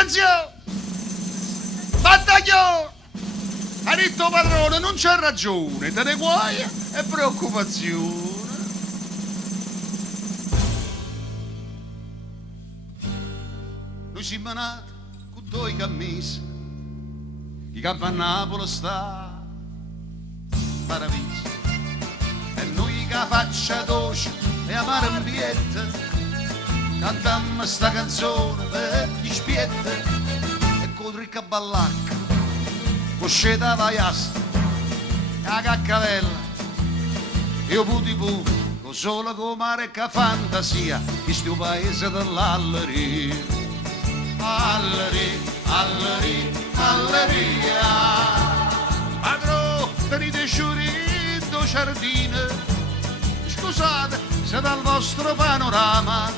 Silenzio! Battaglio! Ha detto padrone, non c'ha ragione, te ne guai e preoccupazione. Noi siamo nati con due cammese, chi campa a Napoli sta paradiso, e noi che faccia dolce e amare ambiente, cantammo sta canzone per gli spietti, e con ricca ballacca, cosceta vaiasta, la caccavella, io puti pu, con solo con mare che fantasia, questo paese dell'alleria. Alleria, alleria, alleria. Padrone, tenete sciurito giardino, scusate se dal vostro panorama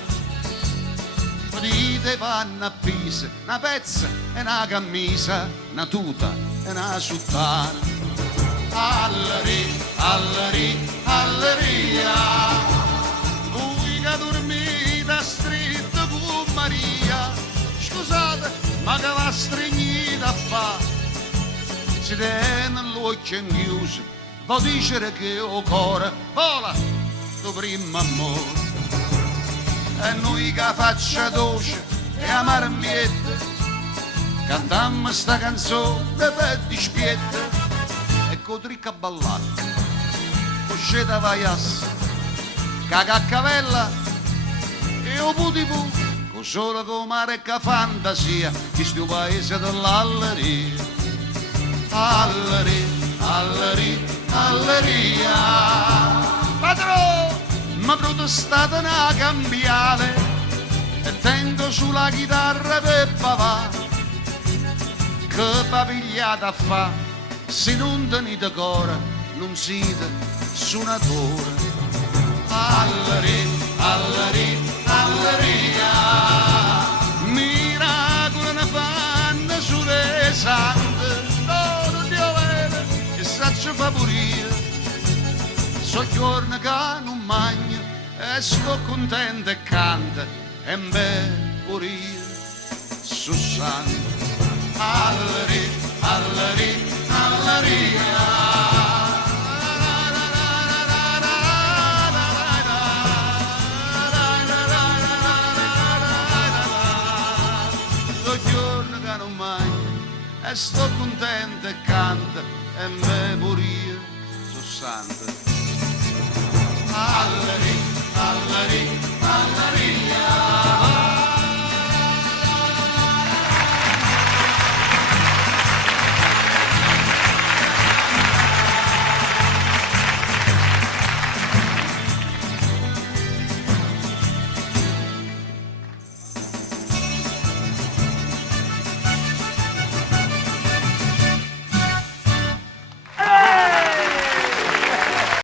dite panna a pisa, una pezza e una camisa, una tuta e una sottana. Alleria, alleria, alleria. Voi che dormite stretto con Maria, scusate, ma che va stregnita a fa? Si tiene l'occhio chiuso, può dire che il cuore vola, tuo primo amore. E noi che faccia dolce e amare miette, cantammo sta canzone per dispiette, e con tricca ballacca, cosceta vaiassa, cacaccavella e o puti pu, solo con mare che fantasia, questo paese dell'alleria. Alleria, alleria, alleria. Padrone, ma protestate una cambiale e tengo sulla chitarra per papà, che papigliata fa, se non tenete cuore, non siete suonatore. Alleria, alleria, alleria. Miracolo ne fanno sulle sante, no, non Dio vede, e saccio fa pure. So giorni che non mangio e sto contento e canto, e me pure io su santo. Alleria, alleria, alleria. E sto contento e canto, e me pure io so santo. Alleria, alleria, alleria.